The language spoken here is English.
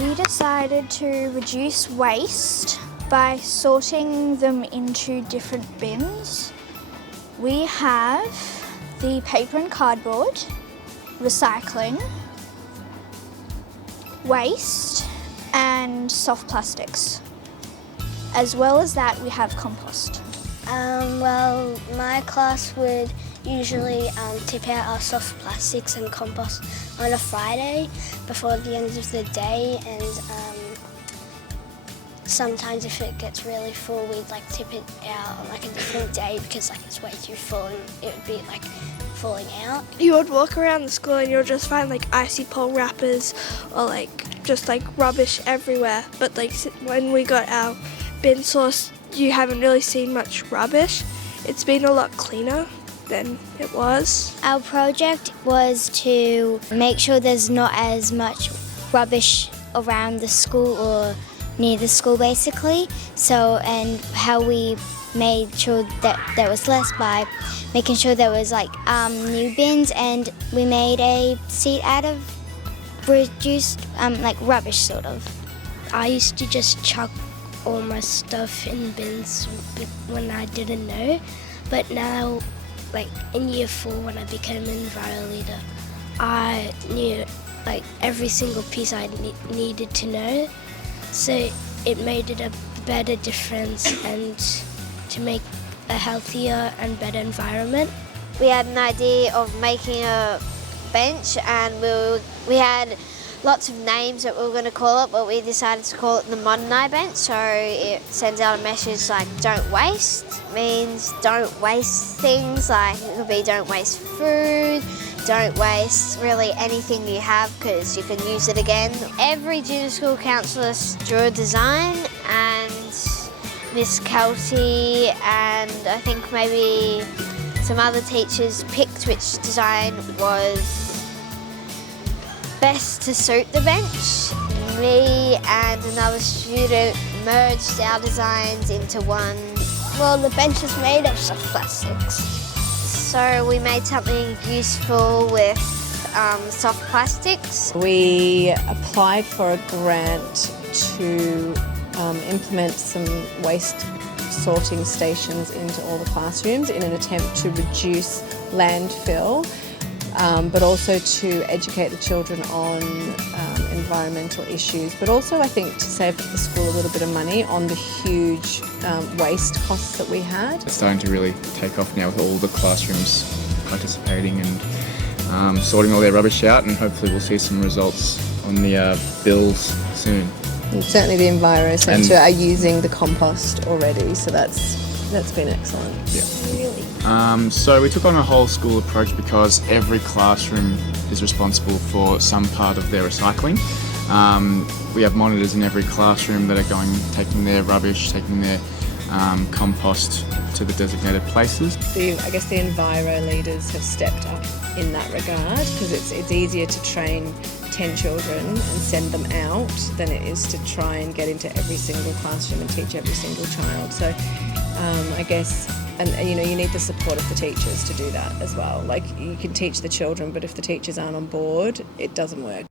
We decided to reduce waste by sorting them into different bins. We have the paper and cardboard, recycling, waste, and soft plastics. As well as that, we have compost. Well, my class would usually tip out our soft plastics and compost on a Friday before the end of the day, and sometimes if it gets really full, we'd tip it out on a different day because it's way too full and it would be falling out. You would walk around the school and you'll just find icy pole wrappers or just rubbish everywhere. But when we got our bin source, you haven't really seen much rubbish. It's been a lot cleaner than it was. Our project was to make sure there's not as much rubbish around the school or near the school basically. And how we made sure that there was less by making sure there was new bins, and we made a seat out of reduced rubbish sort of. I used to just chuck all my stuff in bins when I didn't know, but now in year 4 when I became an enviro leader, I knew every single piece I needed to know, so it made it a better difference and to make a healthier and better environment. We had an idea of making a bench, and we had lots of names that we were going to call it, but we decided to call it the Modern Eye Bench, so it sends out a message don't waste. Means don't waste things, it could be don't waste food, don't waste really anything you have because you can use it again. Every junior school counsellor drew a design, and Miss Kelty and I think maybe some other teachers picked which design was best to suit the bench. Me and another student merged our designs into one. Well, the bench is made of soft plastics. So we made something useful with soft plastics. We applied for a grant to implement some waste sorting stations into all the classrooms in an attempt to reduce landfill, but also to educate the children on environmental issues, but also I think to save the school a little bit of money on the huge waste costs that we had. It's starting to really take off now with all the classrooms participating and sorting all their rubbish out, and hopefully we'll see some results on the bills soon. And certainly the Enviro Centre are using the compost already, so that's been excellent. Yeah. So we took on a whole school approach because every classroom is responsible for some part of their recycling. We have monitors in every classroom that are taking their rubbish, taking their compost to the designated places. I guess the Enviro leaders have stepped up in that regard because it's easier to train 10 children and send them out than it is to try and get into every single classroom and teach every single child. So I guess, and you need the support of the teachers to do that as well. You can teach the children, but if the teachers aren't on board, it doesn't work.